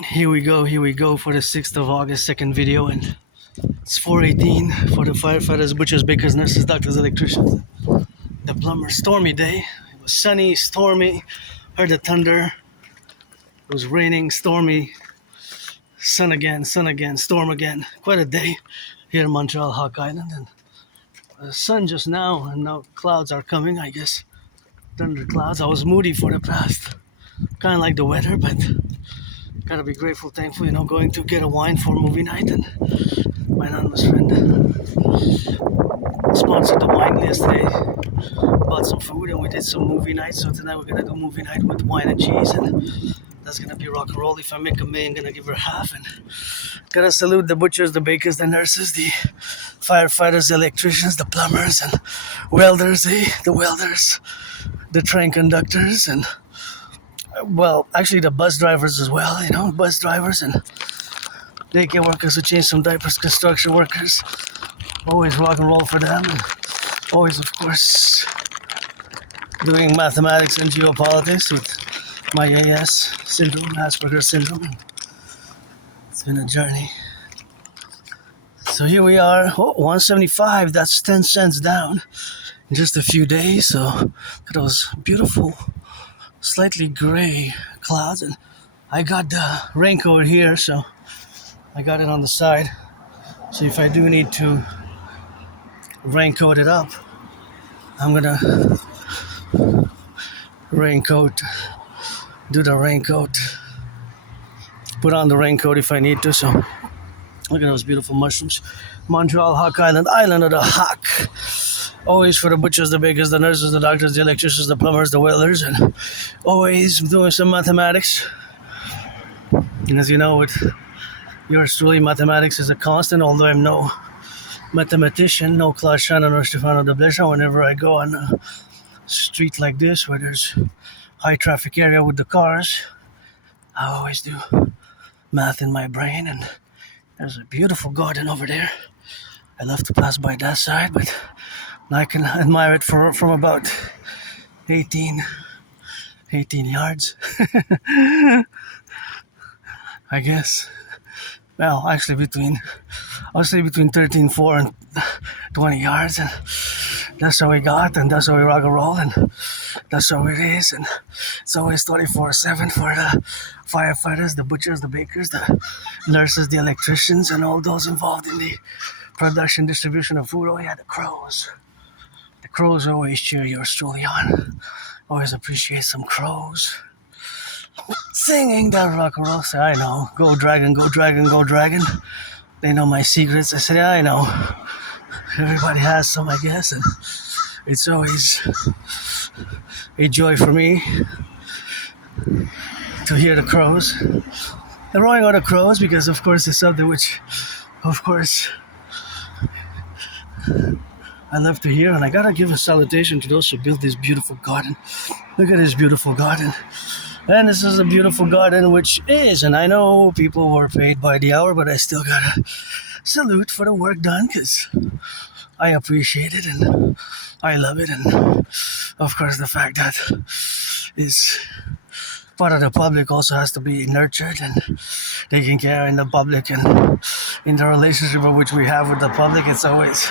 Here we go for the 6th of August, second video, and it's 4:18 for the firefighters, butchers, bakers, nurses, doctors, electricians, the plumbers. Stormy day. It was sunny, stormy, heard the thunder. It was raining, stormy, sun again, storm again. Quite a day here in Montreal, Hawk Island, and the sun just now, and now clouds are coming, I guess. Thunder clouds. I was moody for the past. Kind of like the weather, but gotta be grateful, thankful, going to get a wine for movie night, and my anonymous friend sponsored the wine yesterday, bought some food, and we did some movie night. So tonight we're gonna do movie night with wine and cheese, and that's gonna be rock and roll. If I make a million, gonna give her half. And gotta salute the butchers, the bakers, the nurses, the firefighters, the electricians, the plumbers, and welders, the welders, the train conductors, and well, actually the bus drivers as well, bus drivers and daycare workers who change some diapers, construction workers. Always rock and roll for them, and always, of course, doing mathematics and geopolitics with my AS syndrome, Asperger's syndrome. It's been a journey. So here we are, 175, that's 10 cents down in just a few days. So look at those beautiful, slightly gray clouds, and I got the raincoat here, so I got it on the side. So if I do need to raincoat it up, I'm gonna do the raincoat, put on the raincoat if I need to. So look at those beautiful mushrooms. Montreal, Hawk Island, island of the Hawk. Always for the butchers, the bakers, the nurses, the doctors, the electricians, the plumbers, the welders, and always doing some mathematics. And as you know, with yours truly, mathematics is a constant, although I'm no mathematician, no Claude Shannon or Stefano de Blechon. Whenever I go on a street like this where there's high traffic area with the cars, I always do math in my brain. And there's a beautiful garden over there. I love to pass by that side, but I can admire it from about 18 yards. I guess. Well, actually I'll say between 13.4 and 20 yards, and that's how we got, and that's how we rock and roll, and that's how it is. And it's always 24/7 for the firefighters, the butchers, the bakers, the nurses, the electricians, and all those involved in the production, distribution of food. Oh yeah, the crows. The crows always cheer yours truly on. Always appreciate some crows. Singing that rock and roll. Say, I know. Go dragon, go dragon, go dragon. They know my secrets. I said, yeah, I know. Everybody has some, I guess. And it's always a joy for me to hear the crows. The roaring of the crows, because of course it's something which, of course, I love to hear. And I gotta give a salutation to those who built this beautiful garden. Look at this beautiful garden. And this is a beautiful garden, which is, and I know people were paid by the hour, but I still gotta salute for the work done, because I appreciate it and I love it. And of course the fact that is part of the public also has to be nurtured and taken care in the public, and in the relationship which we have with the public, it's always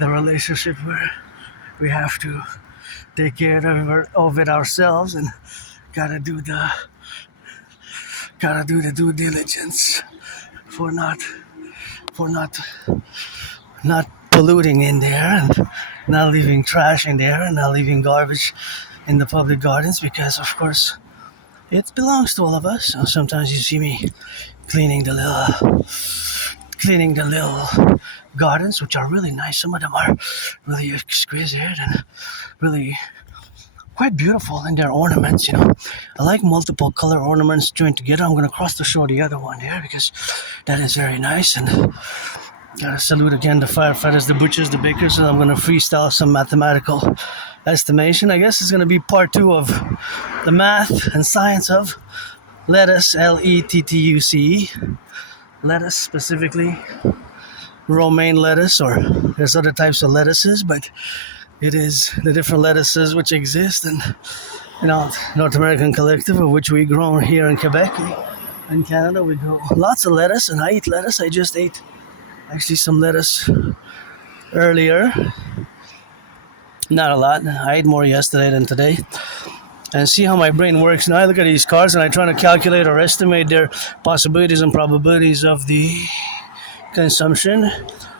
the relationship where we have to take care of it ourselves, and gotta do the due diligence for not polluting in there, and not leaving trash in there, and not leaving garbage in the public gardens, because of course it belongs to all of us. So sometimes you see me cleaning the little gardens, which are really nice. Some of them are really exquisite and really quite beautiful in their ornaments. I like multiple color ornaments joined together. I'm going to cross to show the other one there, because that is very nice. And gotta salute again the firefighters, the butchers, the bakers, and I'm going to freestyle some mathematical estimation. I guess it's going to be part 2 of the math and science of lettuce, lettuce, lettuce specifically, romaine lettuce, or there's other types of lettuces, but it is the different lettuces which exist, and North American Collectif, of which we grow here in Quebec. In Canada, we grow lots of lettuce, and I eat lettuce. I just ate actually some lettuce earlier. Not a lot. I ate more yesterday than today. And see how my brain works. Now I look at these cars and I try to calculate or estimate their possibilities and probabilities of the consumption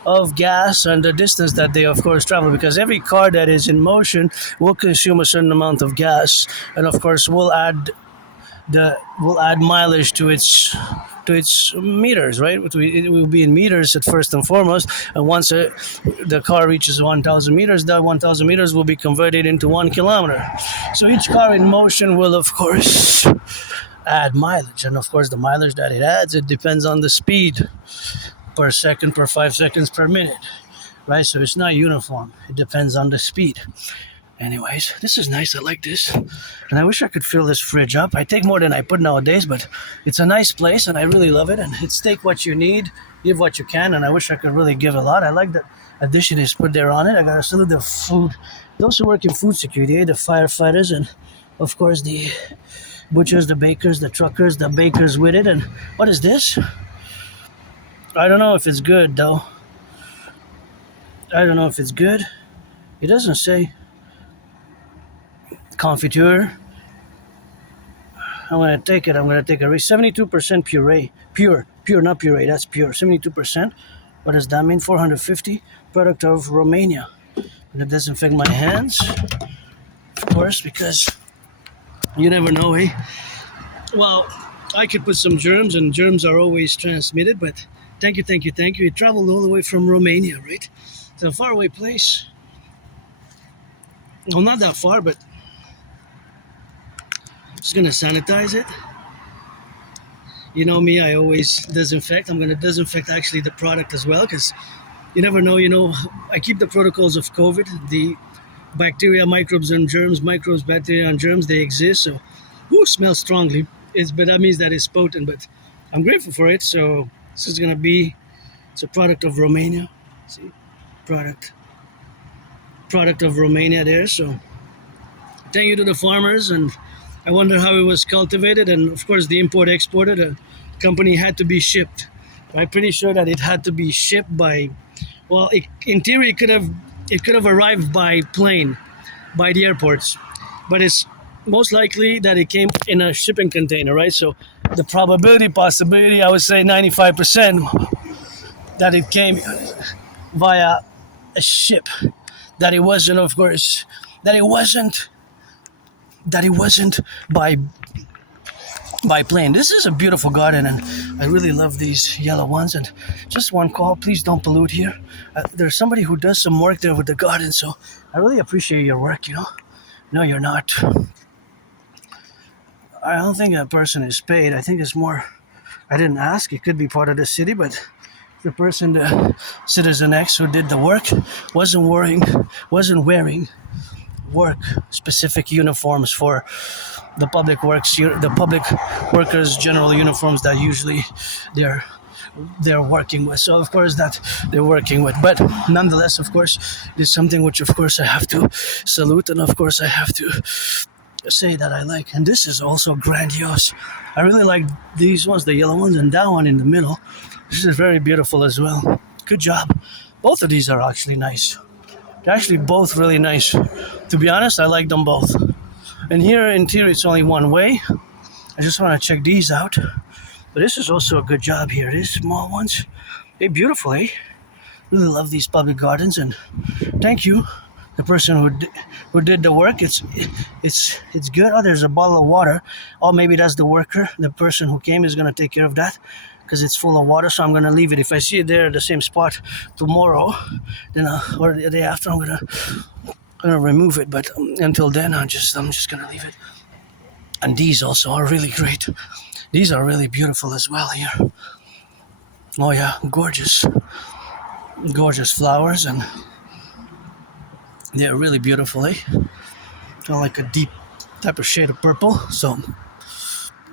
of gas and the distance that they of course travel, because every car that is in motion will consume a certain amount of gas, and of course will add mileage to its meters, right? It will be in meters at first and foremost, and once the car reaches 1,000 meters, that 1,000 meters will be converted into 1 kilometer. So each car in motion will of course add mileage, and of course the mileage that it adds, it depends on the speed per second, per 5 seconds, per minute, right? So it's not uniform. It depends on the speed. Anyways, this is nice. I like this. And I wish I could fill this fridge up. I take more than I put nowadays, but it's a nice place and I really love it. And it's take what you need, give what you can. And I wish I could really give a lot. I like that addition is put there on it. I got to salute the food. Those who work in food security, the firefighters, and of course the butchers, the bakers, the truckers, the bakers with it. And what is this? I don't know if it's good though. I don't know if it's good. It doesn't say. Confiture. I'm going to take it. I'm going to take a 72% puree. Pure, not puree. That's pure. 72%. What does that mean? 450. Product of Romania. I'm going to disinfect my hands. Of course, because you never know, eh? Well, I could put some germs, and germs are always transmitted, but thank you. It traveled all the way from Romania, right? It's a faraway place. Well, not that far, but just gonna sanitize it. You know me, I always disinfect. I'm gonna disinfect actually the product as well, because you never know. I keep the protocols of COVID. The bacteria, microbes, and germs, microbes, bacteria, and germs, they exist. So, smells strongly. But that means that it's potent. But I'm grateful for it. So this is gonna be. It's a product of Romania. See, product of Romania there. So thank you to the farmers, and I wonder how it was cultivated, and of course the import-exporter, the company had to be shipped. I'm pretty sure that it had to be shipped by, well, in theory it could have arrived by plane, by the airports, but it's most likely that it came in a shipping container, right? So the possibility, I would say 95% that it came via a ship, that it wasn't, of course, that it wasn't by plane. This is a beautiful garden, and I really love these yellow ones. And just one call, please don't pollute here. There's somebody who does some work there with the garden, so I really appreciate your work. No, you're not. I don't think a person is paid. I think it's more, I didn't ask, it could be part of the city, but the person, the Citizen X who did the work, wasn't wearing work specific uniforms for the public workers general uniforms that usually they're working with. So of course that they're working with, but nonetheless, of course, it's something which of course I have to salute, and of course I have to say that I like. And this is also grandiose. I really like these ones, the yellow ones, and that one in the middle. This is very beautiful as well. Good job. Both of these are actually nice. They're actually both really nice. To be honest, I like them both. And here in theory, it's only one way. I just want to check these out. But this is also a good job here. These small ones, they're beautiful, eh? Really love these public gardens, and thank you, the person who did the work. It's good. Oh, there's a bottle of water. Oh, maybe that's the worker. The person who came is gonna take care of that, because it's full of water, so I'm going to leave it. If I see it there at the same spot tomorrow, then or the day after, I'm going to remove it. But until then, I'm just going to leave it. And these also are really great. These are really beautiful as well here. Oh yeah, gorgeous flowers, and they're really beautiful, eh? Kind of like a deep type of shade of purple. So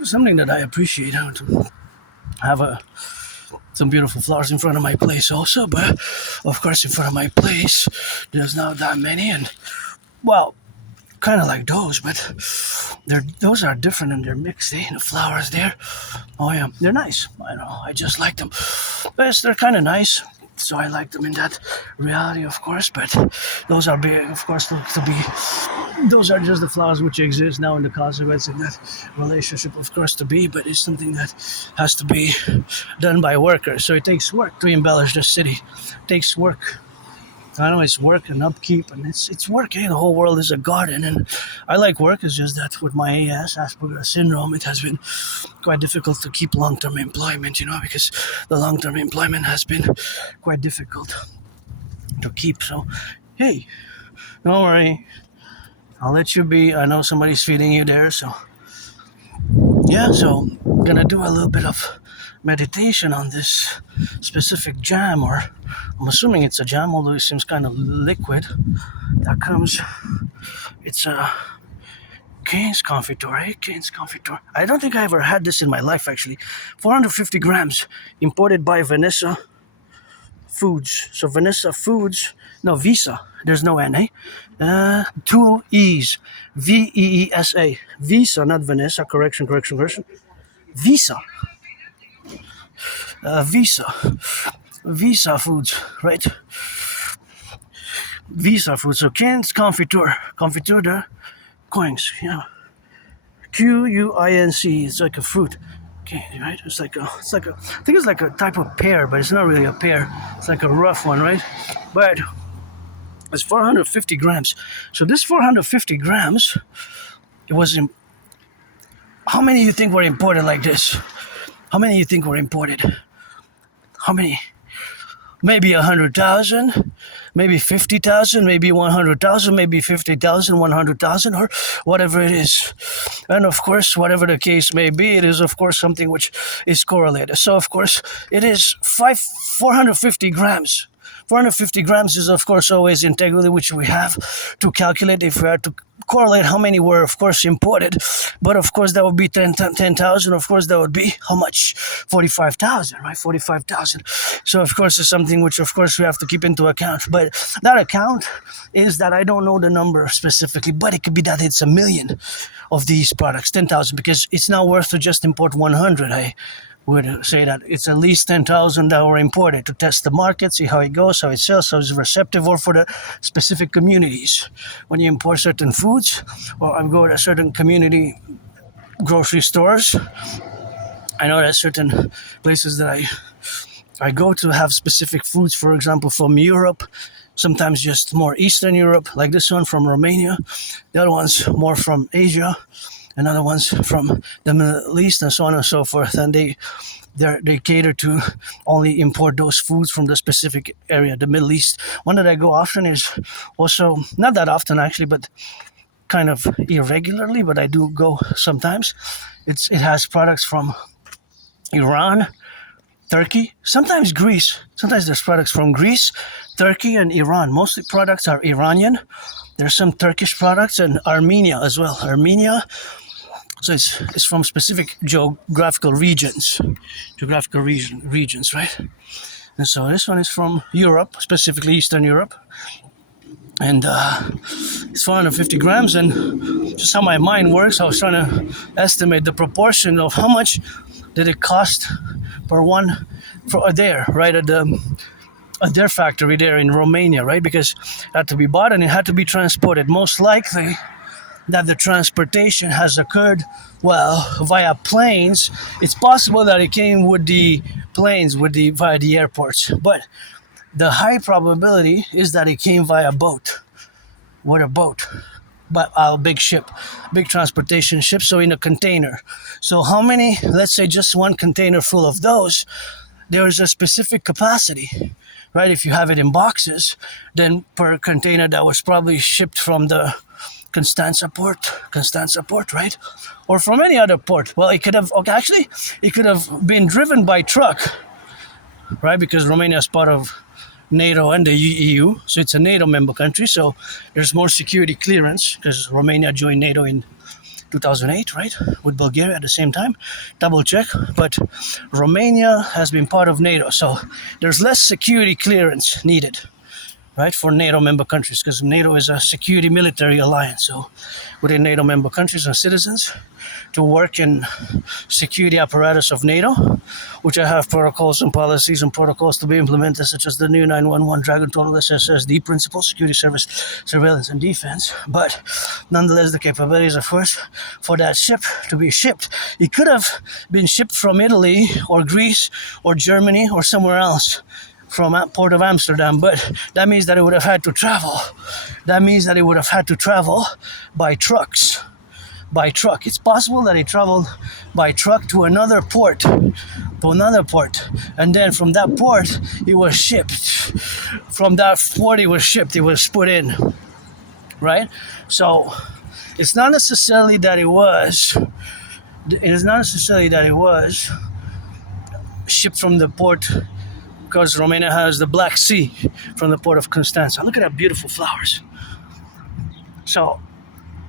something that I appreciate. How to have some beautiful flowers in front of my place also, but of course in front of my place there's not that many. And well, kind of like those, but those are different and they're mixed. The flowers there, oh yeah, they're nice. I don't know, I just like them. Yes, they're kind of nice, so I like them in that reality, of course. But those are big, of course, to be. Those are just the flowers which exist now in the consequence in that relationship, of course, to be. But it's something that has to be done by workers. So it takes work to embellish the city. It takes work. I know it's work and upkeep, and it's work. The whole world is a garden, and I like work. It's just that with my AS, Asperger's syndrome, it has been quite difficult to keep long-term employment, because the long-term employment has been quite difficult to keep. So, hey, don't worry. I'll let you be. I know somebody's feeding you there, so yeah, so I'm gonna do a little bit of meditation on this specific jam, or I'm assuming it's a jam, although it seems kind of liquid. That comes, it's a Cane's Confiture, Cane's Confiture. I don't think I ever had this in my life, actually. 450 grams, imported by Vanessa Foods. So Vanessa Foods, no, Visa. There's no N-A. 2 E's. Veesa. Visa, not Vanessa. Correction. Visa. Visa Foods, right? Visa Foods. So Cane's Confiture there. Coins, yeah. Quinc. It's like a fruit. Okay, right? It's like a. I think it's like a type of pear, but it's not really a pear. It's like a rough one, right? But it's 450 grams. So this 450 grams, it was in. How many do you think were imported like this? How many do you think were imported? How many? Maybe 100,000, maybe 50,000, maybe 100,000, maybe 50,000, 100,000, or whatever it is. And of course, whatever the case may be, it is of course something which is correlated. So of course, it is 450 grams. 450 grams is of course always integrity, which we have to calculate if we are to correlate how many were of course imported. But of course that would be 10,000. Of course that would be how much? 45,000, right? 45,000. So of course it's something which of course we have to keep into account. But that account is that I don't know the number specifically, but it could be that it's 1 million of these products, 10,000, because it's not worth to just import 100. I would say that it's at least 10,000 that were imported to test the market, see how it goes, how it sells, how it's receptive, or for the specific communities. When you import certain foods, or I go to certain community grocery stores, I know that certain places that I go to have specific foods, for example, from Europe, sometimes just more Eastern Europe, like this one from Romania, the other one's more from Asia, and other ones from the Middle East, and so on and so forth. And they cater to only import those foods from the specific area, the Middle East. One that I go often is also, not that often actually, but kind of irregularly, but I do go sometimes. It has products from Iran, Turkey, sometimes Greece. Sometimes there's products from Greece, Turkey, and Iran. Mostly products are Iranian. There's some Turkish products, and Armenia as well. Armenia. So it's from specific geographical regions, right? And so this one is from Europe, specifically Eastern Europe, and it's 450 grams. And just how my mind works, I was trying to estimate the proportion of how much did it cost per one for there, right, at their factory there in Romania, right? Because it had to be bought and it had to be transported. Most likely that the transportation has occurred, via planes. It's possible that it came with the planes, via the airports. But the high probability is that it came via boat. What a boat. But a big ship, big transportation ship, so in a container. So how many, let's say just one container full of those, there is a specific capacity, right? If you have it in boxes, then per container that was probably shipped from the Constanța port, right? Or from any other port. Well, it could have been driven by truck, right? Because Romania is part of NATO and the EU, so it's a NATO member country, so there's more security clearance because Romania joined NATO in 2008, right? With Bulgaria at the same time. Double check, but Romania has been part of NATO, so there's less security clearance needed right, for NATO member countries, because NATO is a security military alliance. So within NATO member countries and citizens to work in security apparatus of NATO, which I have protocols and policies and protocols to be implemented, such as the new 911 Dragon Total SSSD principle, security service, surveillance and defense. But nonetheless, the capabilities, of course, for that ship to be shipped. It could have been shipped from Italy or Greece or Germany or somewhere else from Port of Amsterdam, but that means that it would have had to travel. That means that it would have had to travel by trucks. By truck. It's possible that it traveled by truck to another port, and then from that port it was shipped. From that port it was put in, right? So it's not necessarily that it was shipped from the port, because Romania has the Black Sea from the port of Constanța. Look at that beautiful flowers. So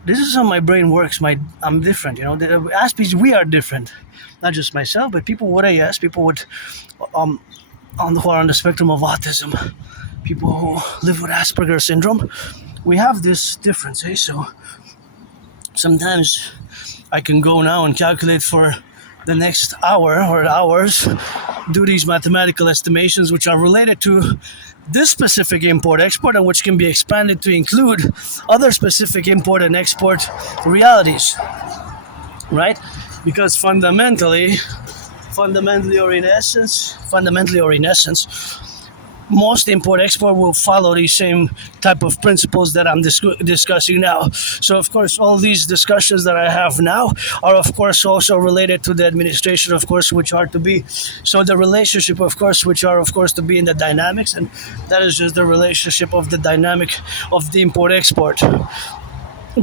this is how my brain works. I'm different, The Aspies, we are different. Not just myself, but people with AS, people with who are on the spectrum of autism, people who live with Asperger's syndrome. We have this difference, eh? So sometimes I can go now and calculate for the next hour or hours, do these mathematical estimations which are related to this specific import-export, and which can be expanded to include other specific import and export realities, right? Because fundamentally or in essence, most import-export will follow these same type of principles that I'm discussing now. So, of course, all these discussions that I have now are, of course, also related to the administration, of course, which are to be. So the relationship, of course, which are, of course, to be in the dynamics, and that is just the relationship of the dynamic of the import-export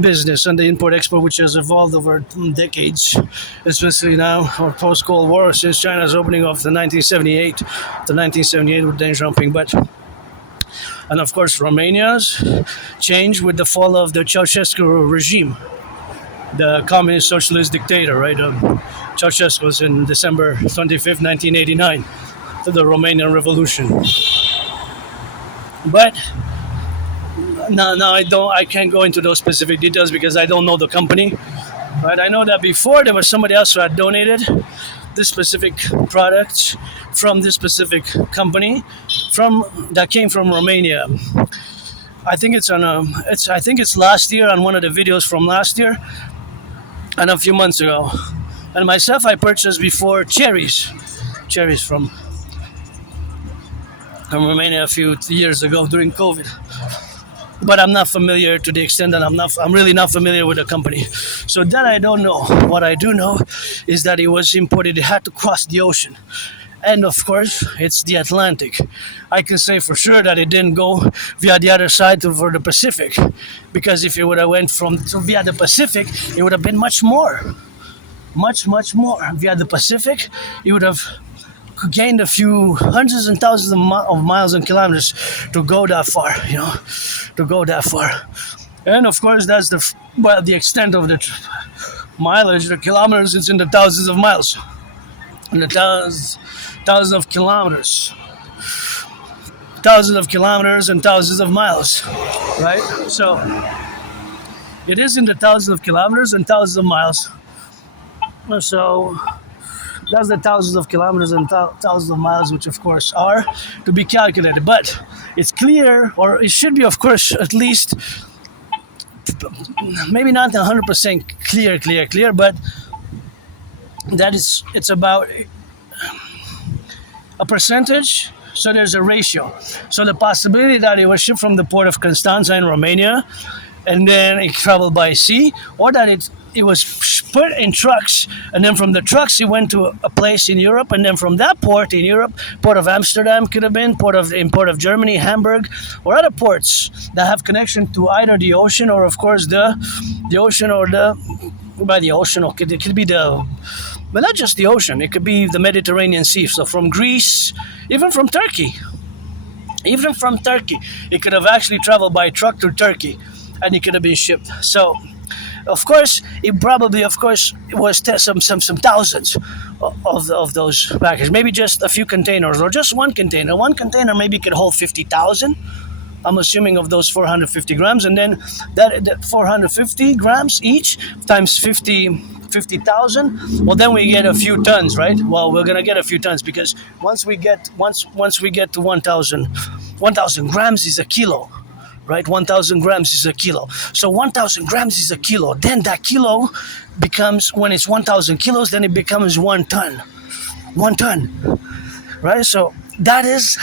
business and the import-export, which has evolved over decades, especially now, or post-Cold War, since China's opening of the 1978 with Deng Xiaoping. And of course, Romania's change with the fall of the Ceausescu regime, the communist socialist dictator, right? Ceausescu was in December 25th, 1989, to the Romanian Revolution. But no, I can't go into those specific details because I don't know the company. Right? I know that before there was somebody else who had donated this specific product from this specific company that came from Romania. I think it's last year, on one of the videos from last year and a few months ago. And myself, I purchased before cherries from Romania a few years ago during COVID. But I'm not familiar to the extent that I'm really not familiar with the company. So that I don't know. What I do know is that it was imported, it had to cross the ocean. And of course, it's the Atlantic. I can say for sure that it didn't go via the other side for the Pacific. Because if it would have went via the Pacific, it would have been much more. Much more. Via the Pacific, it would have gained a few hundreds and thousands of miles and kilometers to go that far, And of course, that's the extent of the mileage, the kilometers. It's in the thousands of miles, in the thousands of kilometers, and thousands of miles, right? So it is in the thousands of kilometers and thousands of miles. So that's the thousands of kilometers and thousands of miles, which of course are to be calculated. But it's clear, or it should be, of course, at least maybe not 100% clear, but it's about a percentage. So there's a ratio. So the possibility that it was shipped from the port of Constanța in Romania, and then it traveled by sea, or that it was put in trucks, and then from the trucks it went to a place in Europe, and then from that port in Europe, port of Amsterdam could have been, port of Germany, Hamburg, or other ports that have connection to either the ocean or, of course, the ocean, or by the ocean, or it could be but not just the ocean, it could be the Mediterranean Sea. So from Greece, even from Turkey, it could have actually traveled by truck to Turkey, and it could have been shipped. So, of course, it probably, was some thousands of those packages. Maybe just a few containers, or just one container. One container maybe could hold 50,000, I'm assuming, of those 450 grams, and then that 450 grams each times 50,000. Well, then we get a few tons, right? Well, we're gonna get a few tons because once we get to 1,000 grams is a kilo, right? 1,000 grams is a kilo. So 1,000 grams is a kilo. Then that kilo becomes, when it's 1,000 kilos, then it becomes 1 ton. 1 ton, right? So that is,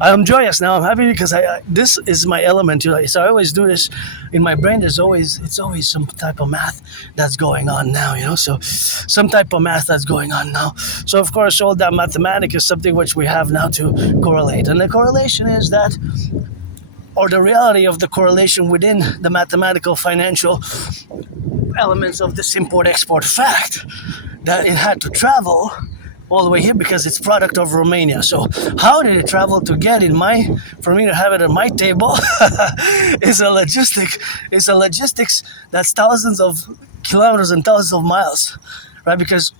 I'm joyous now. I'm happy because this is my element. So I always do this in my brain. It's always some type of math that's going on now. So some type of math that's going on now. So of course, all that mathematics is something which we have now to correlate, and the correlation is that, or the reality of the correlation within the mathematical financial elements of this import-export fact, that it had to travel all the way here because it's product of Romania. So how did it travel to get for me to have it at my table is a logistics that's thousands of kilometers and thousands of miles, right? Because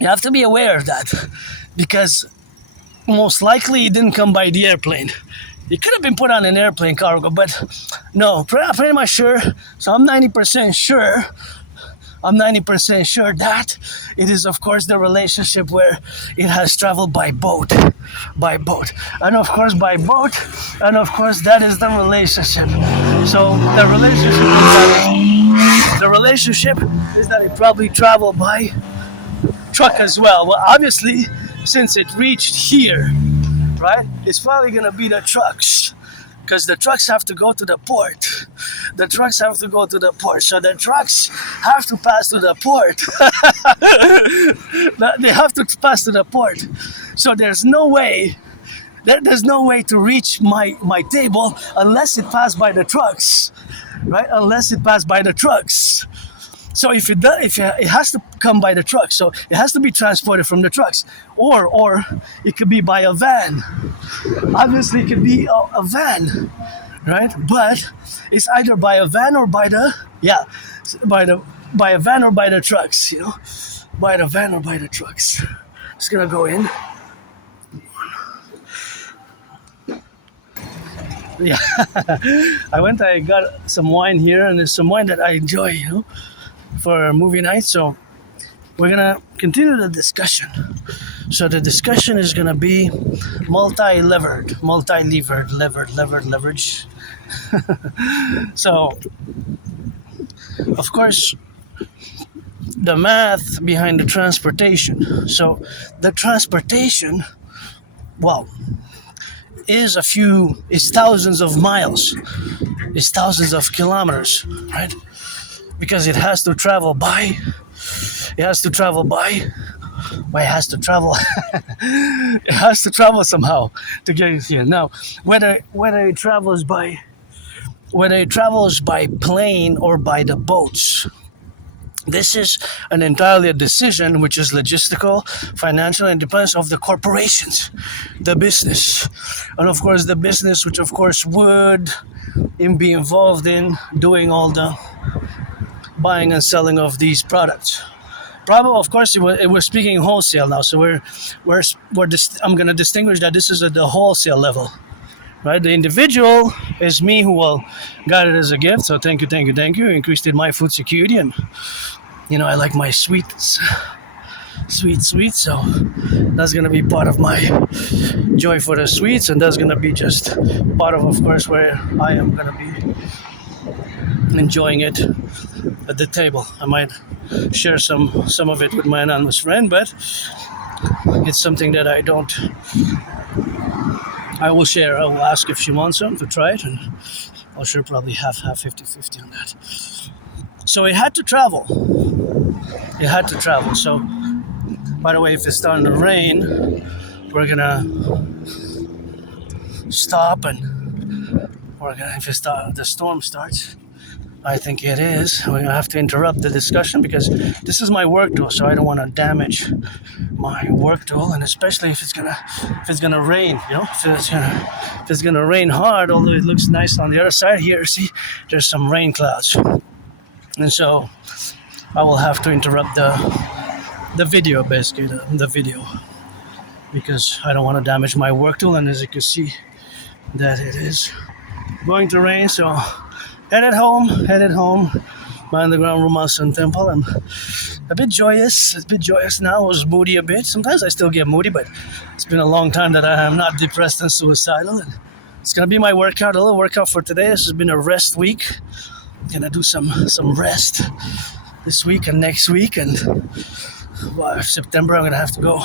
you have to be aware of that, because most likely it didn't come by the airplane. It could have been put on an airplane cargo, but no, pretty much sure. So I'm 90% sure that it is, of course, the relationship where it has traveled by boat, and of course by boat, and of course that is the relationship. So the relationship is that it probably traveled by truck as well. Well, obviously, since it reached here, right, it's probably gonna be the trucks, because the trucks have to go to the port. So the trucks have to pass to the port. They have to pass to the port. So there's no way to reach my table unless it passed by the trucks, right? So if it has to come by the truck, so it has to be transported from the trucks, or it could be by a van. Obviously, it could be a van, right? But it's either by a van or by a van or by the trucks. By the van or by the trucks. Just gonna go in. Yeah, I got some wine here, and there's some wine that I enjoy, for movie night. So we're gonna continue the discussion. So the discussion is gonna be multi-leverage. So of course, the math behind the transportation. So the transportation, well, is thousands of miles, is thousands of kilometers, right? Because it has to travel by it has to travel somehow to get it here. Now, whether it travels by plane or by the boats, this is an entirely a decision which is logistical, financial, and depends of the corporations, the business, and of course the business which of course would be involved in doing all the buying and selling of these products. Probably, of course, we're speaking wholesale now, so I'm going to distinguish that this is at the wholesale level, right? The individual is me who got it as a gift, so thank you. Increased in my food security, and I like my sweets, so that's going to be part of my joy for the sweets, and that's going to be just part of course, where I am going to be enjoying it at the table. I might share some of it with my anonymous friend, but it's something that I will share. I will ask if she wants some to try it, and I'll share probably half 50-50 on that. So it had to travel. So, by the way, if it's starting to rain, we're gonna stop, and if the storm starts, I think it is, we're gonna have to interrupt the discussion, because this is my work tool, so I don't want to damage my work tool, and especially if it's gonna rain, if it's gonna rain hard. Although it looks nice on the other side here, see, there's some rain clouds, and so I will have to interrupt the video, basically the video, because I don't want to damage my work tool. And as you can see, that it is going to rain. So headed home by underground Roman Sun Temple. I'm a bit joyous now. I was moody a bit. Sometimes I still get moody, but it's been a long time that I am not depressed and suicidal. And it's gonna be my workout, a little workout for today. This has been a rest week. I'm gonna do some rest this week and next week, and September I'm gonna have to go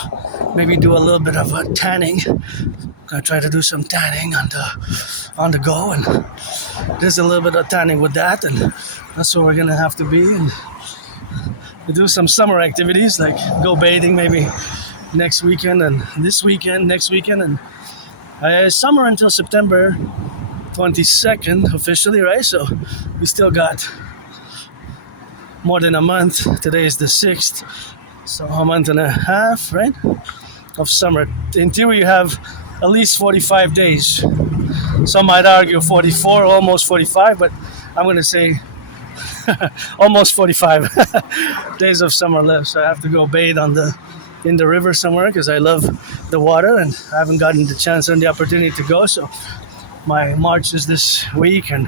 maybe do a little bit of a tanning. I'm gonna try to do some tanning on the go, and there's a little bit of tanning with that, and that's what we're gonna have to be. And we do some summer activities like go bathing maybe next weekend and this weekend, next weekend, and summer until September 22nd officially, right? So we still got more than a month. Today is the 6th, so a month and a half, right, of summer. In theory, you have at least 45 days. Some might argue 44, almost 45, but I'm going to say almost 45 days of summer left. So I have to go bathe in the river somewhere because I love the water, and I haven't gotten the chance and the opportunity to go. So my March is this week, and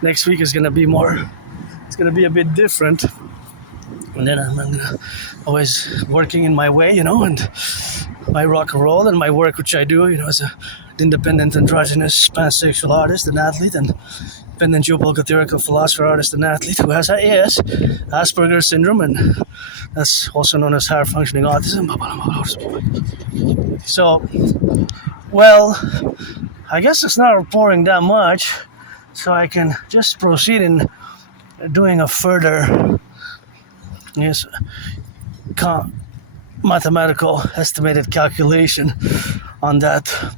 next week is going to be more. It's going to be a bit different. And then I'm gonna always working in my way, and my rock and roll and my work, which I do, as an independent androgynous pansexual artist and athlete, and independent geopolitical theoretical philosopher, artist, and athlete who has AS, Asperger's syndrome, and that's also known as higher functioning autism. So, well, I guess it's not pouring that much, so I can just proceed in doing a further mathematical estimated calculation on that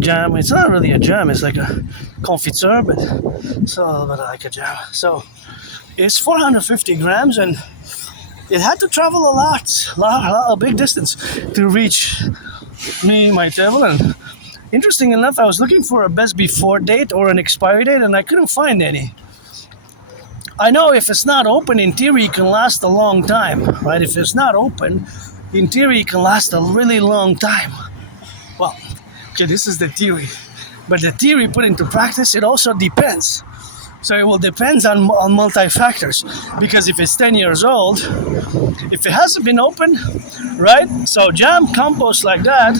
jam. It's not really a jam, it's like a confiture, but it's a little bit like a jam. So it's 450 grams, and it had to travel a big distance to reach my table. And interesting enough, I was looking for a best before date or an expiry date, and I couldn't find any. I know if it's not open, in theory, it can last a long time, right? If it's not open, in theory, it can last a really long time. Well, okay, this is the theory. But the theory put into practice, it also depends. So it will depend on multi-factors. Because if it's 10 years old, if it hasn't been open, right? So jam compost like that,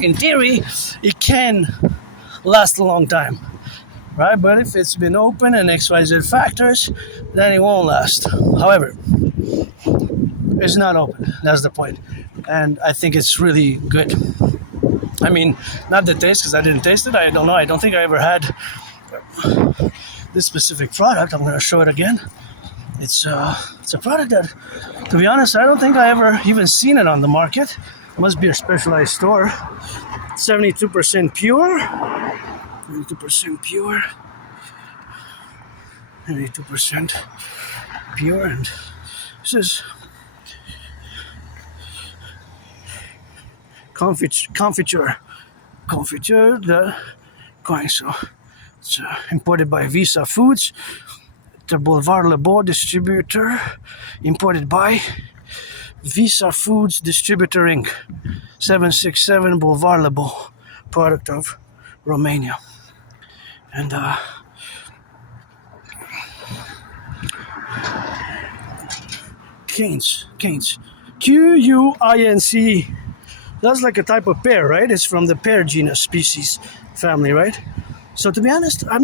in theory, it can last a long time, right? But if it's been open and XYZ factors, then it won't last. However, it's not open. That's the point. And I think it's really good. I mean, not the taste, because I didn't taste it. I don't know. I don't think I ever had this specific product. I'm going to show it again. It's a product that, to be honest, I don't think I ever even seen it on the market. It must be a specialized store. 72% pure. 72% pure. 72% pure. And this is confiture, the coin. So it's imported by Visa Foods, the Boulevard Le Beau distributor, imported by Visa Foods Distributor Inc. 767 Boulevard Le Beau, product of Romania. And Quince, Quince. That's like a type of pear, right? It's from the pear genus species family, right? So to be honest, I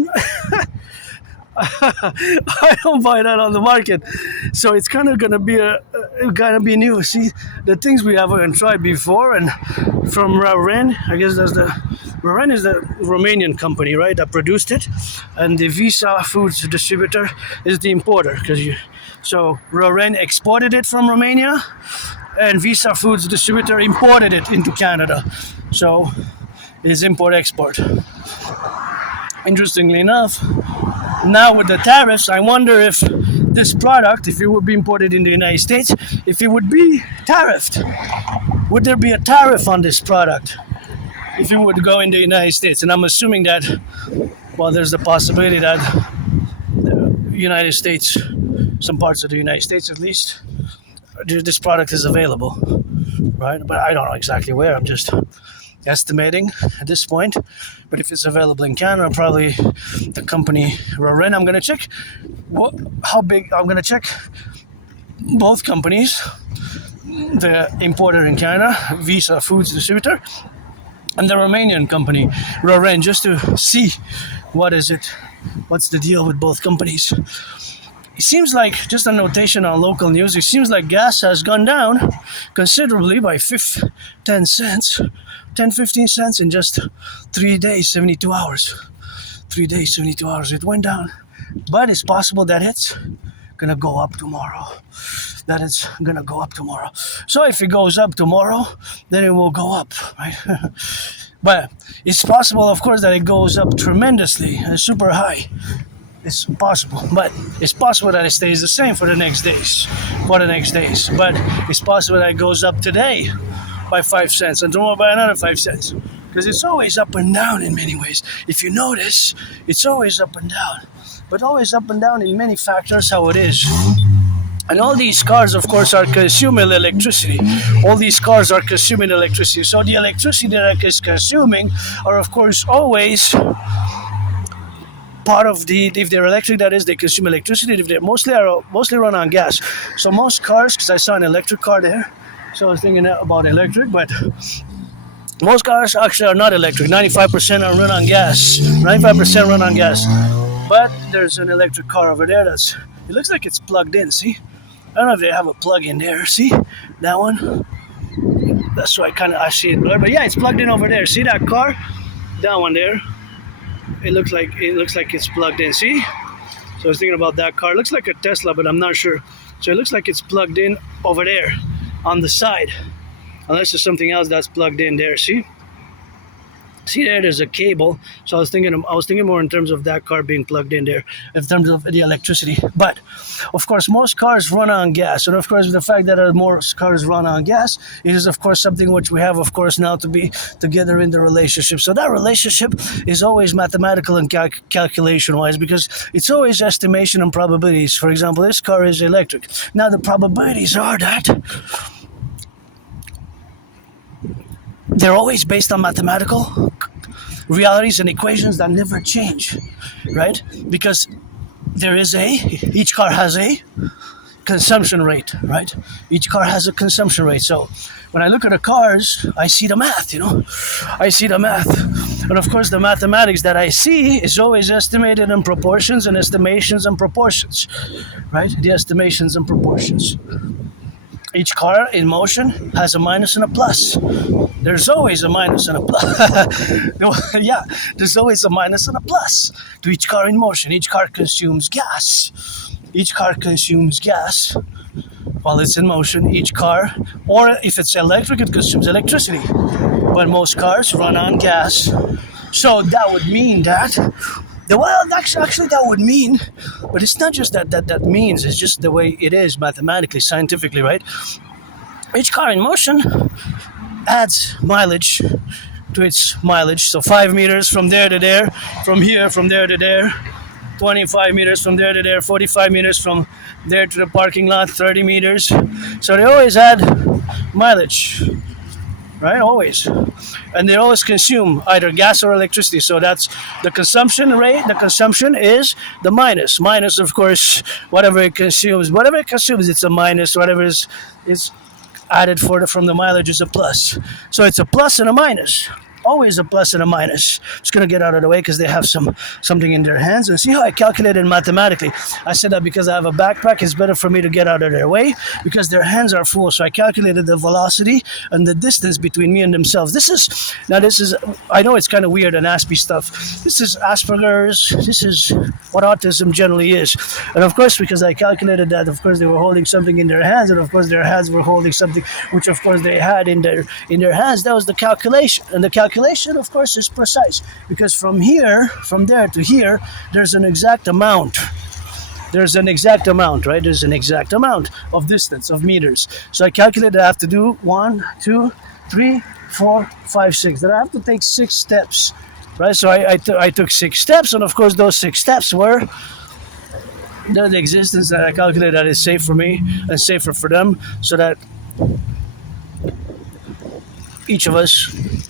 don't buy that on the market. So it's kind of gonna be new. See, the things we haven't tried before, and from Raren, I guess Raren is the Romanian company, right, that produced it, and the Visa Foods distributor is the importer. So Raren exported it from Romania, and Visa Foods distributor imported it into Canada. So it is import-export. Interestingly enough, now with the tariffs, I wonder if this product, if it would be imported in the United States, if it would be tariffed. Would there be a tariff on this product if it would go in the United States? And I'm assuming that, well, there's the possibility that the United States, some parts of the United States at least, this product is available. right? But I don't know exactly where. I'm just estimating at this point. But if it's available in Canada, probably the company Roren. I'm gonna check how big. I'm gonna check both companies, the importer in Canada, Visa Foods distributor, and the Romanian company Roren, just to see what's the deal with both companies. It seems like, just a notation on local news, it seems like gas has gone down considerably by 10 cents, 10, 15 cents in just 3 days, 72 hours. 3 days, 72 hours, it went down. But it's possible that it's gonna go up tomorrow. So if it goes up tomorrow, then it will go up, right? But it's possible, of course, that it goes up tremendously, super high. It's possible, but it's possible that it stays the same for the next days. But it's possible that it goes up today by 5 cents and tomorrow by another 5 cents. Because it's always up and down in many ways. If you notice, it's always up and down. But always up and down in many factors how it is. And all these cars, of course, are consuming electricity. So the electricity that is consuming are, of course, always part of if they're electric, that is, they consume electricity. If they're mostly run on gas. So most cars, because I saw an electric car there, so I was thinking about electric, but most cars actually are not electric. 95% are run on gas. 95% run on gas. But there's an electric car over there it looks like it's plugged in, see? I don't know if they have a plug in there, see? That one? That's why I see it blurred, but yeah, it's plugged in over there. See that car? That one there. It looks like it's plugged in, see? So I was thinking about that car. It looks like a Tesla, but I'm not sure. So it looks like it's plugged in over there on the side. Unless there's something else that's plugged in there, see? See there's a cable. So I was thinking more in terms of that car being plugged in there, in terms of the electricity. But of course, most cars run on gas, and of course, the fact that more cars run on gas is, of course, something which we have, of course, now to be together in the relationship. So that relationship is always mathematical and calculation-wise, because it's always estimation and probabilities. For example, this car is electric. Now the probabilities are that they're always based on mathematical realities and equations that never change, right? Because each car has a consumption rate, right? Each car has a consumption rate. So when I look at the cars, I see the math, I see the math. And of course, the mathematics that I see is always estimated in proportions and estimations and proportions, right? The estimations and proportions. Each car in motion has a minus and a plus. There's always a minus and a plus. Yeah, there's always a minus and a plus to each car in motion. Each car consumes gas. While it's in motion. Each car, or if it's electric, it consumes electricity. But most cars run on gas. So that would mean that actually that would mean, but it's not just that means, it's just the way it is mathematically, scientifically, right? Each car in motion adds mileage to its mileage. So 5 meters from there to there, from there to there, 25 meters from there to there, 45 meters from there to the parking lot, 30 meters. So they always add mileage, right? Always. And they always consume either gas or electricity. So that's the consumption rate. The consumption is the minus. Minus, of course, whatever it consumes. Whatever it consumes, it's a minus. Whatever is added from the mileage is a plus. So it's a plus and a minus. Always a plus and a minus. Just going to get out of the way because they have something in their hands. And see how I calculated mathematically. I said that because I have a backpack, it's better for me to get out of their way because their hands are full. So I calculated the velocity and the distance between me and themselves. This is, I know it's kind of weird and Aspie stuff. This is Asperger's. This is what autism generally is. And of course, because I calculated that, of course, they were holding something in their hands. And of course, their hands were holding something, which of course they had in their hands. That was the calculation. And the calculation, of course, is precise because from there to here, there's an exact amount. There's an exact amount, right? There's an exact amount of distance, of meters. So I calculated I have to do 1, 2, 3, 4, 5, 6. Then I have to take 6 steps, right? So I took 6 steps, and of course, those 6 steps were the existence that I calculated that is safe for me and safer for them, so that each of us,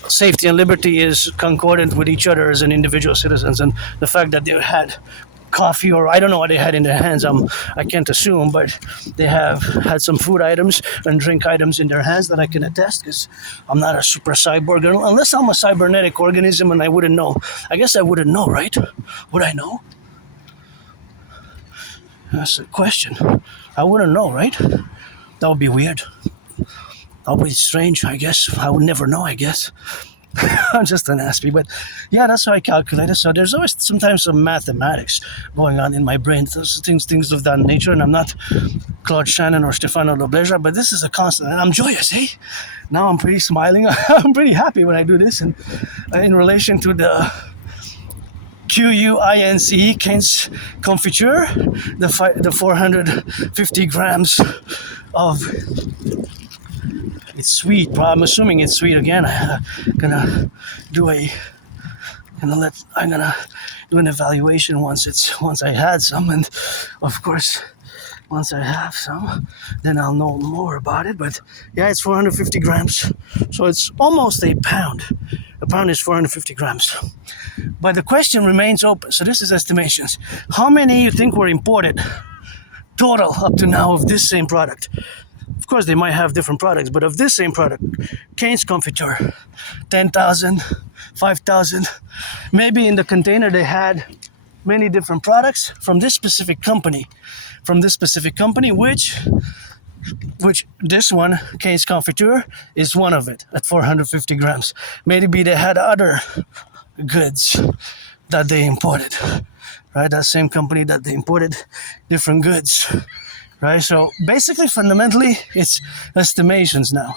safety and liberty is concordant with each other as an individual citizens, and the fact that they had coffee, or I don't know what they had in their hands, I can't assume, but they have had some food items and drink items in their hands that I can attest, because I'm not a super cyborg, unless I'm a cybernetic organism and I wouldn't know. I guess I wouldn't know, right? Would I know? That's the question. I wouldn't know, right? That would be weird. That would be strange, I guess. I would never know, I guess. I'm just an Aspie, but yeah, that's how I calculate it. So there's always sometimes some mathematics going on in my brain, those things of that nature, and I'm not Claude Shannon or Stefano Dobleja, but this is a constant, and I'm joyous, hey? Now I'm pretty smiling. I'm pretty happy when I do this, and in relation to the QUINCE, Cain's Confiture, the 450 grams of... It's sweet, but I'm assuming it's sweet again. I'm gonna do an evaluation once I had some, and of course, once I have some, then I'll know more about it. But yeah, it's 450 grams, so it's almost a pound. A pound is 450 grams. But the question remains open. So this is estimations. How many you think were imported total up to now of this same product? Of course, they might have different products, but of this same product, Cain's Confiture, 10,000, 5,000. Maybe in the container they had many different products from this specific company. Which this one, Cain's Confiture, is one of it at 450 grams. Maybe they had other goods that they imported, right? That same company that they imported different goods. Right, so basically, fundamentally, it's estimations now.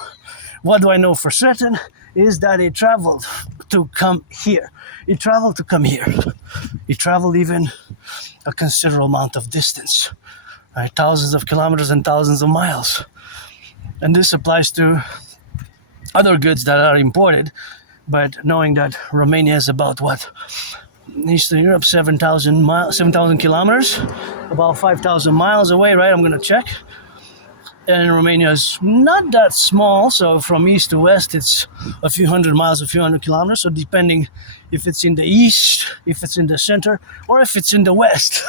What do I know for certain is that it traveled to come here. It traveled even a considerable amount of distance, right? Thousands of kilometers and thousands of miles. And this applies to other goods that are imported, but knowing that Romania is about what? Eastern Europe, 7,000 kilometers, about 5,000 miles away, right? I'm going to check. And Romania is not that small, so from east to west, it's a few hundred miles, a few hundred kilometers. So depending if it's in the east, if it's in the center, or if it's in the west,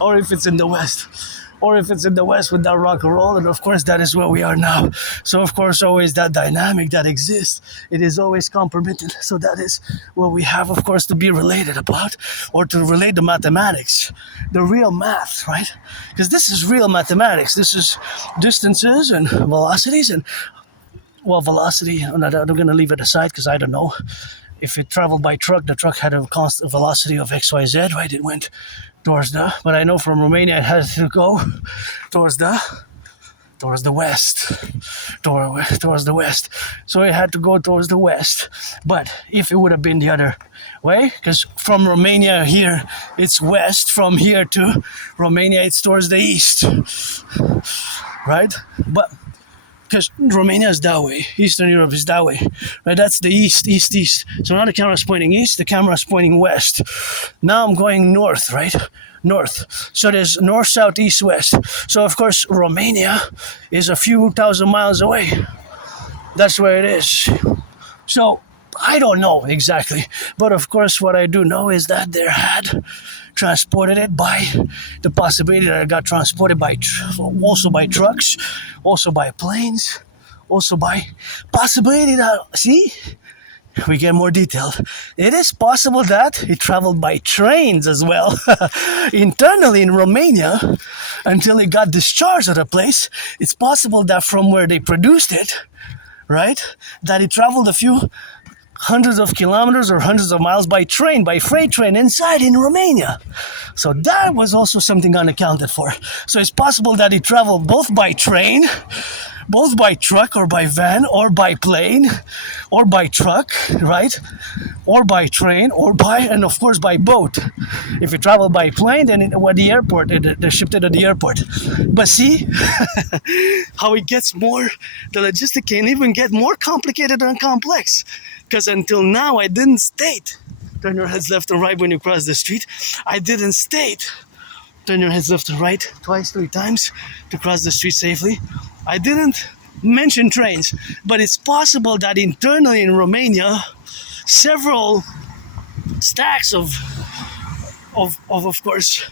or if it's in the west with that rock and roll, and of course that is where we are now. So of course always that dynamic that exists, it is always compromitted. So that is what we have, of course, to be related about, or to relate the mathematics, the real math, right? Because this is real mathematics. This is distances and velocities, and well, velocity, I'm going to leave it aside because I don't know. If it traveled by truck, the truck had a constant velocity of XYZ, right? It went towards but I know from Romania it had to go towards the west. So it had to go towards the west. But if it would have been the other way, because from Romania here, it's west. From here to Romania, it's towards the east. Right? But because Romania is that way, Eastern Europe is that way, right? That's the east. So now the camera is pointing east, the camera is pointing west. Now I'm going north, right? North. So there's north, south, east, west. So of course Romania is a few thousand miles away. That's where it is. So I don't know exactly, but of course what I do know is that they had transported it by the possibility that it got transported by also by trucks, also by planes, also by possibility that, see, we get more detailed. It is possible that it traveled by trains as well internally in Romania until it got discharged at a place. It's possible that from where they produced it, right, that it traveled a few hundreds of kilometers or hundreds of miles by train, by freight train inside in Romania. So that was also something unaccounted for. So it's possible that it traveled both by train, both by truck or by van or by plane or by truck, right? Or by train or by, and of course by boat. If it traveled by plane, then at the airport, they shipped it at the airport. But see how it gets more, the logistic can even get more complicated and complex. Because until now, I didn't state, turn your heads left and right when you cross the street. I didn't state, turn your heads left and right twice, 3 times to cross the street safely. I didn't mention trains, but it's possible that internally in Romania, several stacks of course,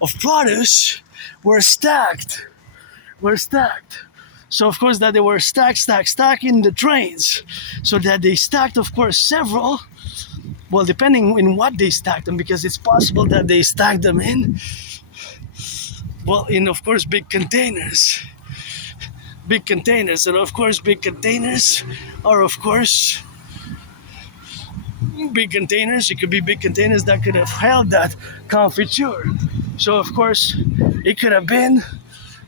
of produce were stacked. So of course that they were stacked in the trains. So that they stacked, of course, several. Well, depending in what they stacked them, because it's possible that they stacked them in, well, in of course big containers. And of course big containers are of course big containers. It could be big containers that could have held that confiture. So of course it could have been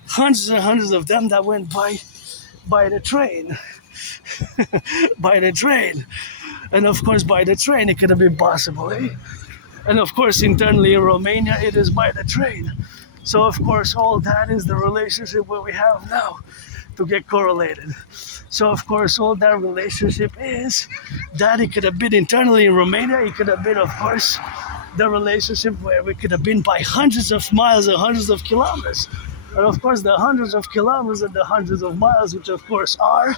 hundreds and hundreds of them that went by the train. By the train. And of course by the train it could have been possible, eh? And of course internally in Romania it is by the train. So of course all that is the relationship what we have now to get correlated. So of course all that relationship is that it could have been internally in Romania. It could have been of course the relationship where we could have been by hundreds of miles and hundreds of kilometers. And of course the hundreds of kilometers and the hundreds of miles, which of course are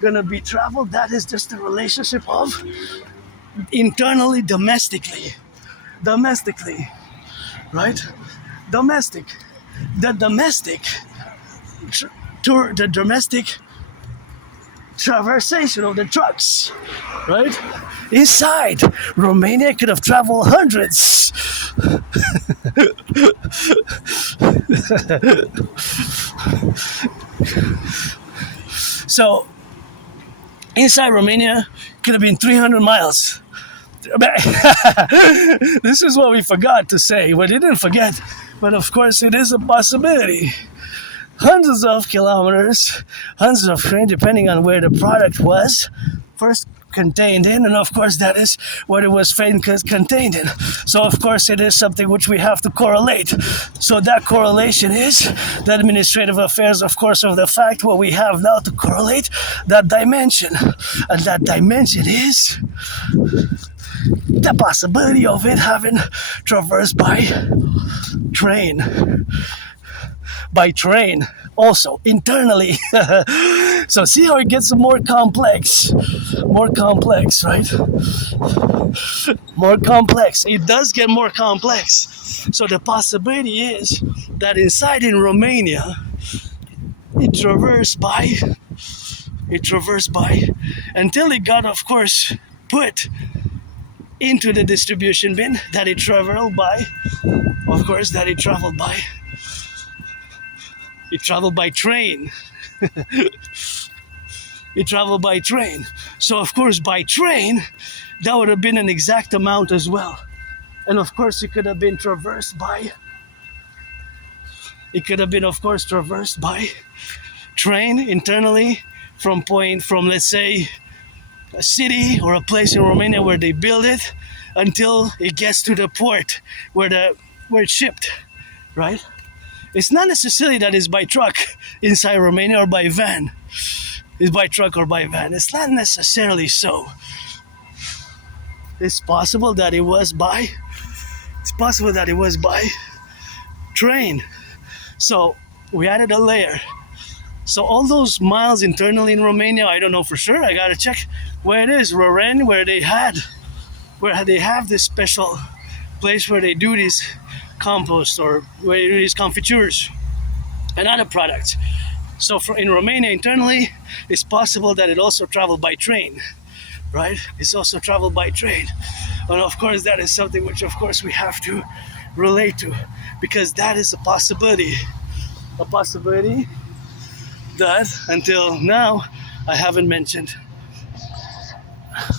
gonna be traveled, that is just the relationship of internally, domestically, right? Domestic. The domestic traversation of the trucks, right? Inside Romania could have traveled hundreds. So inside Romania could have been 300 miles. This is what we forgot to say. We didn't forget, but of course it is a possibility. Hundreds of kilometers, hundreds of trains, depending on where the product was first contained in, and of course that is what it was contained in. So of course it is something which we have to correlate. So that correlation is the administrative affairs, of course, of the fact what we have now to correlate that dimension. And that dimension is the possibility of it having traversed by train. By train, also internally. So see how it gets more complex, right? More complex. It does get more complex. So the possibility is that inside in Romania, it traversed by, until it got, of course, put into the distribution bin, that it traveled by, of course, that it traveled by. It traveled by train. It traveled by train. So of course by train, that would have been an exact amount as well. And of course it could have been traversed by, train internally from let's say a city or a place in Romania where they build it until it gets to the port where it's shipped, right? It's not necessarily that it's by truck inside Romania or by van. It's by truck or by van. It's not necessarily so. It's possible that it was by train. So we added a layer. So all those miles internally in Romania, I don't know for sure. I gotta check where it is. Roren, where they have this special place where they do these compost or where they do these confitures and other products. So in Romania internally, it's possible that it also traveled by train, right? It's also traveled by train. And of course, that is something which, of course, we have to relate to, because that is a possibility that until now I haven't mentioned.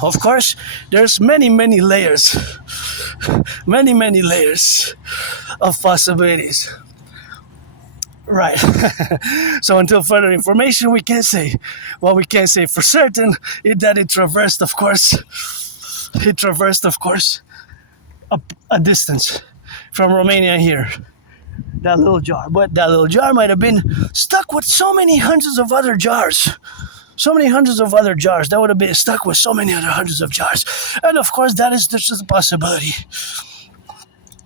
Of course, there's many layers, many layers of possibilities. Right. So until further information, we can't say. What we can say for certain is that it traversed, of course, a distance from Romania here. That little jar. But that little jar might have been stuck with so many hundreds of other jars. That would have been stuck with so many other hundreds of jars. And of course, that is just a possibility.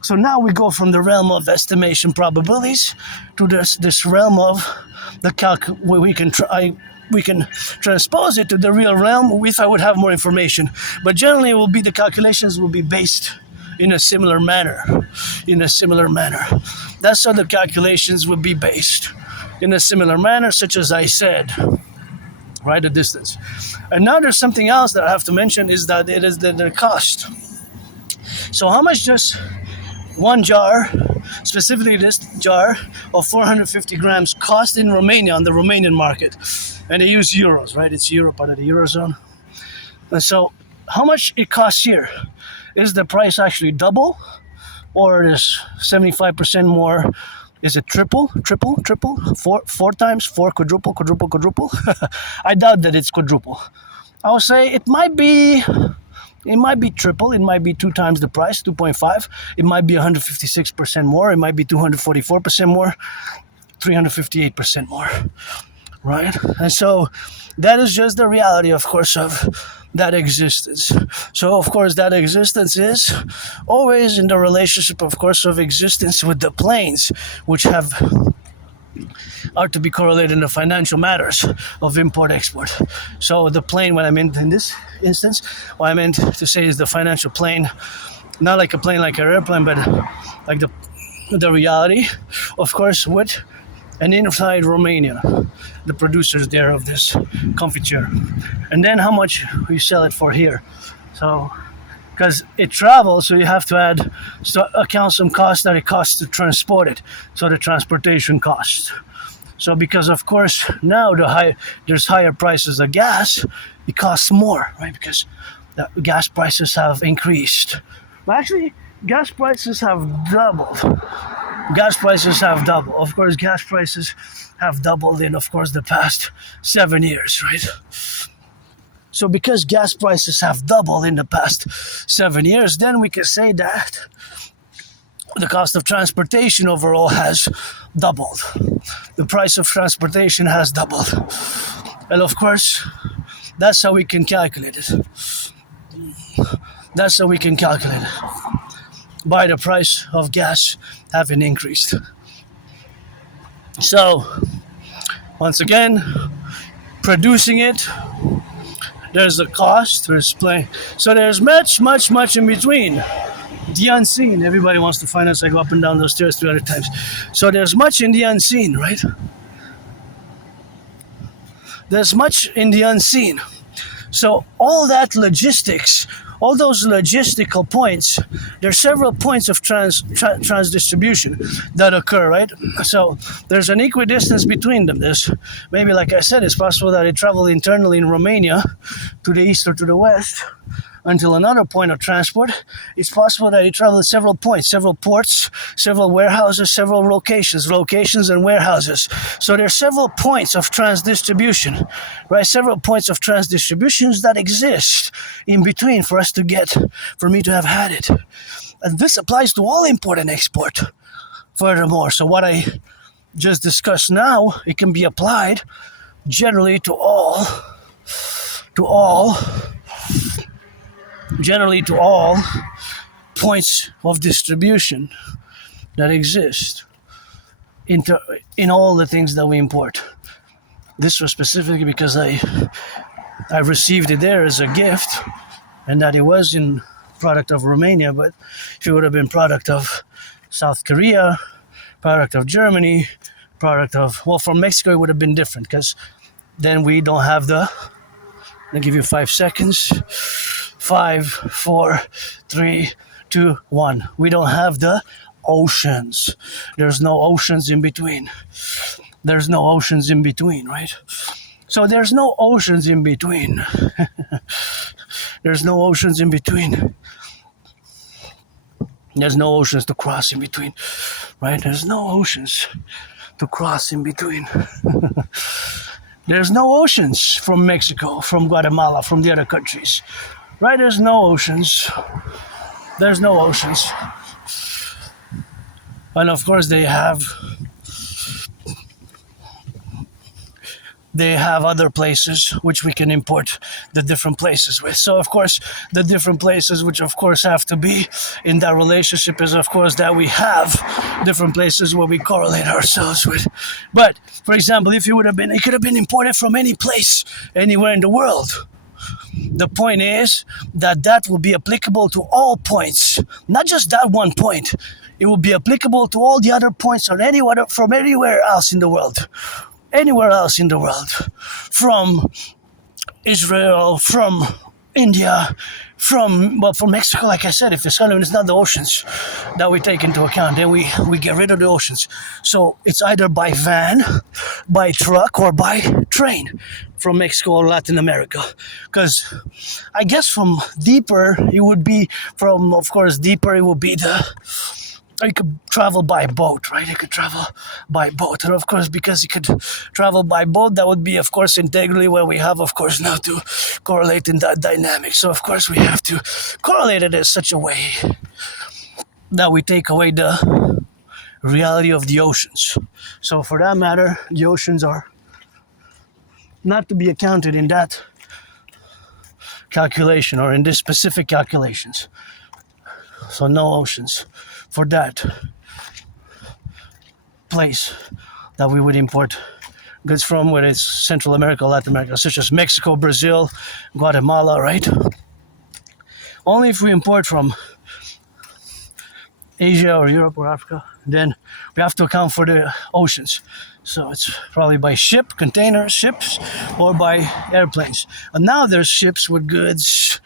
So now we go from the realm of estimation probabilities to this realm of the where we can try we can transpose it to the real realm if I would have more information. But generally, the calculations will be based in a similar manner. That's how the calculations will be based in a similar manner, such as I said, right? The distance. And now there's something else that I have to mention is that it is the cost. So how much does one jar, specifically this jar of 450 grams, cost in Romania on the Romanian market? And they use euros, right? It's Europe, part of the Eurozone. And so how much it costs here? Is the price actually double? Or is 75% more? Is it triple? Four times? Quadruple? I doubt that it's quadruple. I would say it might be triple. It might be 2 times the price, 2.5. It might be 156% more. It might be 244% more, 358% more, right? And so that is just the reality, of course, of that existence. So, of course, that existence is always in the relationship, of course, of existence with the planes, which are to be correlated in the financial matters of import-export. So the plane, what I meant in this instance, what I meant to say is the financial plane, not like a plane like an airplane, but like the reality, of course, with and inside Romania, the producers there of this confiture. And then how much we sell it for here. So, because it travels, so you have to account some costs that it costs to transport it. So the transportation costs. So because of course now there's higher prices of gas, it costs more, right? Because the gas prices have increased. But actually, gas prices have doubled. Of course, gas prices have doubled in, of course, the past 7 years, right? So because gas prices have doubled in the past 7 years, then we can say that the cost of transportation overall has doubled. The price of transportation has doubled. And of course, that's how we can calculate it. By the price of gas having increased. So, once again, producing it, there's a cost, so there's much in between. The unseen, everybody wants to finance. I go up and down those stairs 300 times. So there's much in the unseen, right? There's much in the unseen. So all that logistics, all those logistical points, there are several points of trans-distribution that occur, right? So there's an equidistance between them. There's maybe, like I said, it's possible that it traveled internally in Romania to the east or to the west until another point of transport. It's possible that it traveled several points, several ports, several warehouses, several locations and warehouses. So there are several points of trans-distribution, right? Several points of trans-distributions that exist in between for me to have had it. And this applies to all import and export. Furthermore, so what I just discussed now, it can be applied generally to all points of distribution that exist in all the things that we import. This was specifically because I received it there as a gift, and that it was in product of Romania, but if it would have been product of South Korea, product of Germany, from Mexico, it would have been different, because then we don't have I'll give you 5 seconds. 5, 4, 3, 2, 1. We don't have the oceans. There's no oceans in between. Right? So there's no oceans in between. There's no oceans in between. There's no oceans to cross in between. Right? There's no oceans to cross in between. There's no oceans from Mexico, from Guatemala, from the other countries. Right? There's no oceans. And of course they have they have other places which we can import the different places with. So of course, the different places which of course have to be in that relationship is of course that we have different places where we correlate ourselves with. But for example, if it could have been imported from any place, anywhere in the world. The point is that will be applicable to all points, not just that one point. It will be applicable to all the other points on from anywhere else in the world. Anywhere else in the world. From Israel, from India, from Mexico, like I said, if it's not the oceans that we take into account, then we get rid of the oceans. So it's either by van, by truck, or by train from Mexico or Latin America. Because I guess from deeper, it would be you could travel by boat, right? You could travel by boat. And of course, because you could travel by boat, that would be, of course, Integree, where we have, of course, now to correlate in that dynamic. So, of course, we have to correlate it in such a way that we take away the reality of the oceans. So, for that matter, the oceans are not to be accounted in that calculation or in this specific calculations. So, no oceans for that place that we would import goods from, whether it's Central America, Latin America, such as Mexico, Brazil, Guatemala, right? Only if we import from Asia or Europe or Africa, then we have to account for the oceans. So it's probably by ship, container ships, or by airplanes. And now there's ships with goods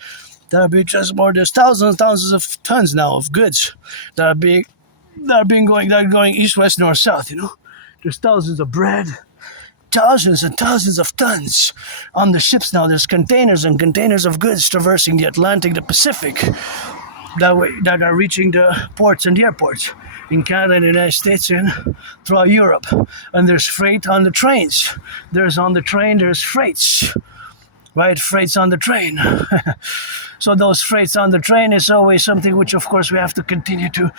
that are being transported. There's thousands and thousands of tons now of goods that are going east, west, north, south. There's thousands of bread, thousands and thousands of tons on the ships now. There's containers and containers of goods traversing the Atlantic, the Pacific, that are reaching the ports and the airports in Canada and the United States and throughout Europe. And there's freight on the trains. There's freights. Right, freights on the train. So those freights on the train is always something which, of course, we have to continue to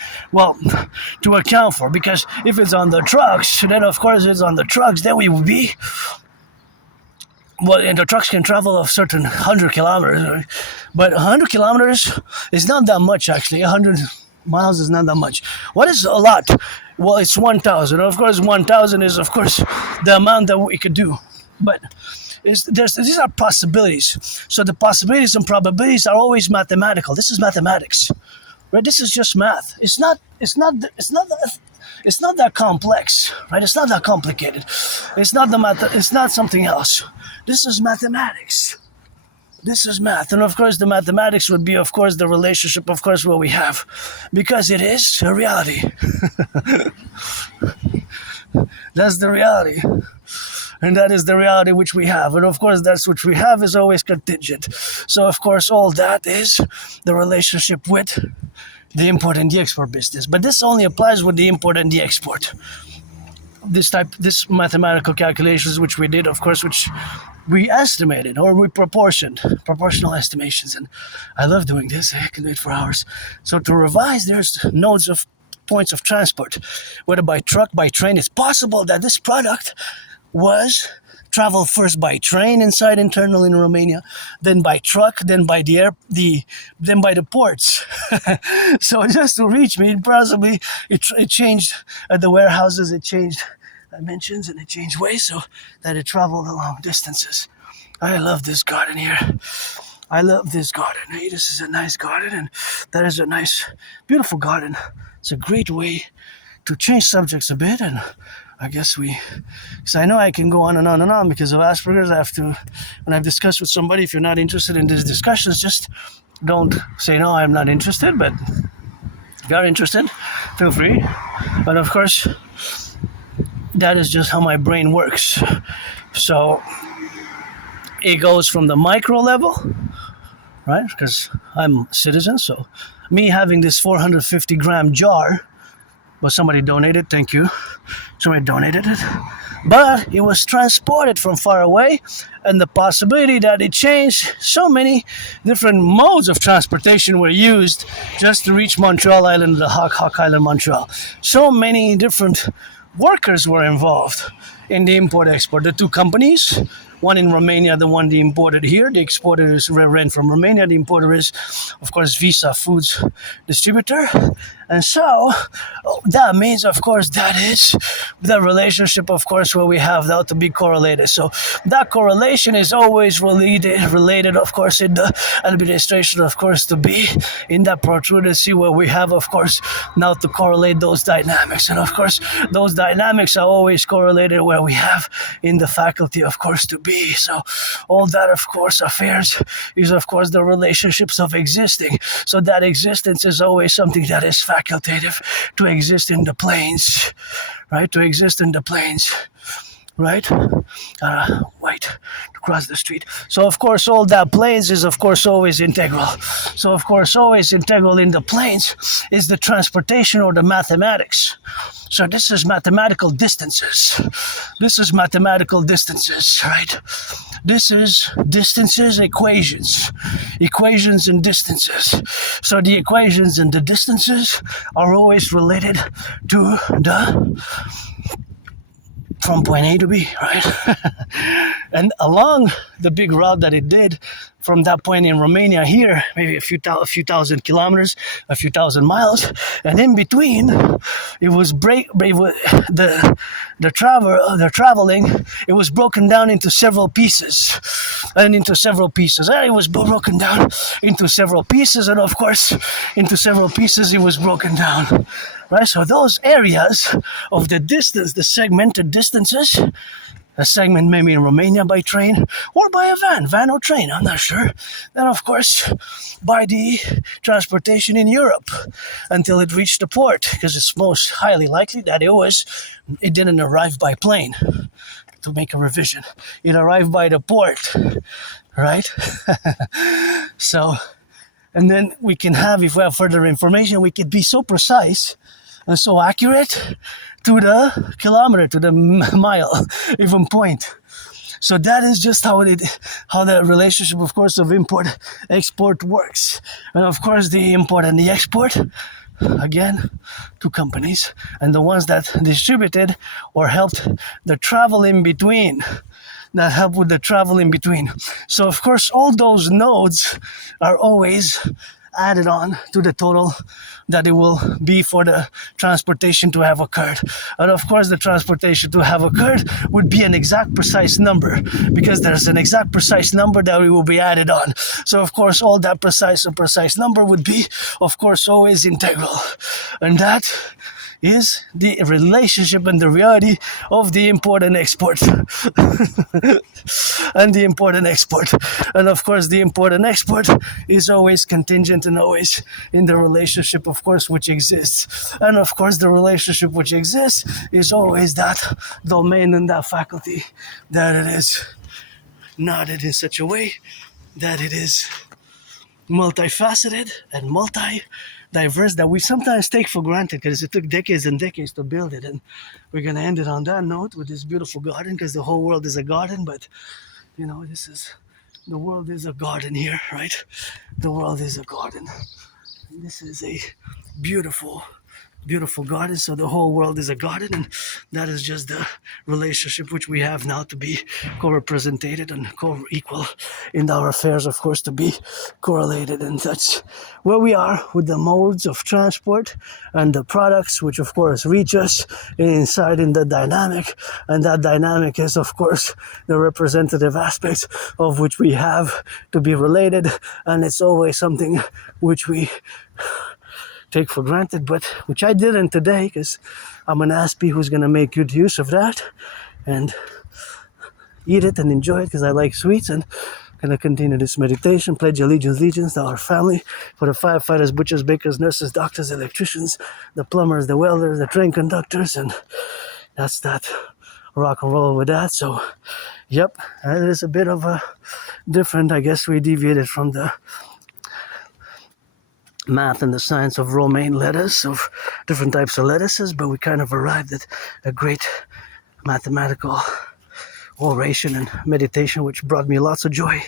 account for. Because if it's on the trucks, then of course it's on the trucks. Then we will be. And the trucks can travel a certain 100 kilometers, right? But 100 kilometers is not that much, actually. 100 miles is not that much. What is a lot? Well, it's 1,000. Of course, 1,000 is, of course, the amount that we could do. But these are possibilities. So the possibilities and probabilities are always mathematical. This is mathematics, right? This is just math. It's not that complex, right? It's not that complicated. It's not something else. This is mathematics. This is math. And of course, the mathematics would be, of course, the relationship, of course, what we have, because it is a reality. That's the reality. And that is the reality which we have. And of course, that's which we have is always contingent. So of course, all that is the relationship with the import and the export business. But this only applies with the import and the export. This mathematical calculations which we did, of course, which we estimated or we proportional estimations. And I love doing this. I can do it for hours. So to revise, there's nodes of points of transport, whether by truck, by train. It's possible that this product was traveled first by train inside internal in Romania, then by truck, then by then by the ports. So just to reach me, it changed at the warehouses. It changed dimensions and it changed ways so that it traveled long distances. I love this garden here. I love this garden. Hey, this is a nice garden, and that is a nice, beautiful garden. It's a great way to change subjects a bit, and I guess because I know I can go on and on and on because of Asperger's. I have to, when I've discussed with somebody, if you're not interested in these discussions, just don't say, no, I'm not interested. But if you're interested, feel free. But of course, that is just how my brain works. So it goes from the micro level, right? Because I'm a citizen. So me having this 450 gram jar, well, somebody donated, thank you. Somebody donated it. But it was transported from far away, and the possibility that it changed, so many different modes of transportation were used just to reach Montreal Island, the Hawk Island, Montreal. So many different workers were involved. in the import-export. The two companies, one in Romania, the one they imported here. The exporter is rent from Romania. The importer is, of course, Visa Foods distributor. And so that means, of course, that is the relationship, of course, where we have that to be correlated. So that correlation is always related, of course, in the administration, of course, to be in that protrudency where we have, of course, now to correlate those dynamics. And of course, those dynamics are always correlated where we have in the faculty, of course, to be. So all that, of course, affairs is, of course, the relationships of existing. So that existence is always something that is facultative to exist in the planes, right? To exist in the planes, right? Wait, to cross the street. So of course, all that planes is, of course, always integral. So of course, always integral in the planes is the transportation or the mathematics. So this is mathematical distances. This is mathematical distances, right? This is distances, equations and distances. So the equations and the distances are always related to the from point A to B, right? And along the big route that it did from that point in Romania here, maybe a few thousand kilometers, a few thousand miles, and in between, it was the traveling. It was broken down into several pieces, and it was broken down into several pieces, and of course, into several pieces, it was broken down. Right, so those areas of the distance, the segmented distances, a segment maybe in Romania by train or by a van or train, I'm not sure. Then of course by the transportation in Europe until it reached the port, because it's most highly likely that it didn't arrive by plane. To make a revision, it arrived by the port, right? So, and then we can have, if we have further information, we could be so precise and so accurate to the kilometer, to the mile, even point. So that is just how the relationship, of course, of import-export works. And of course, the import and the export, again, two companies, and the ones that distributed or helped the travel in between. That help with the travel in between. So of course, all those nodes are always added on to the total that it will be for the transportation to have occurred. And of course, the transportation to have occurred would be an exact precise number, because there's an exact precise number that it will be added on. So of course, all that precise number would be, of course, always integral. And that is the relationship and the reality of the import and export. And the import and export. And of course, the import and export is always contingent and always in the relationship, of course, which exists. And of course, the relationship which exists is always that domain and that faculty that it is knotted in such a way that it is multifaceted and multi-diverse that we sometimes take for granted, because it took decades and decades to build it. And we're going to end it on that note with this beautiful garden, because the whole world is a garden. But you know, the world is a garden here, right? The world is a garden. This is a beautiful garden. So the whole world is a garden, and that is just the relationship which we have now to be co-represented and co-equal in our affairs, of course, to be correlated. And that's where we are with the modes of transport and the products which, of course, reach us inside in the dynamic. And that dynamic is, of course, the representative aspects of which we have to be related. And it's always something which we take for granted, but which I didn't today, because I'm an Aspie who's going to make good use of that and eat it and enjoy it, because I like sweets. And going to continue this meditation, pledge allegiance to our family, for the firefighters, butchers, bakers, nurses, doctors, electricians, the plumbers, the welders, the train conductors, and that's that. Rock and roll with that. So yep, it is a bit of a different, I guess we deviated from the math and the science of Romaine letters, of different types of lettuces, but we kind of arrived at a great mathematical oration and meditation, which brought me lots of joy.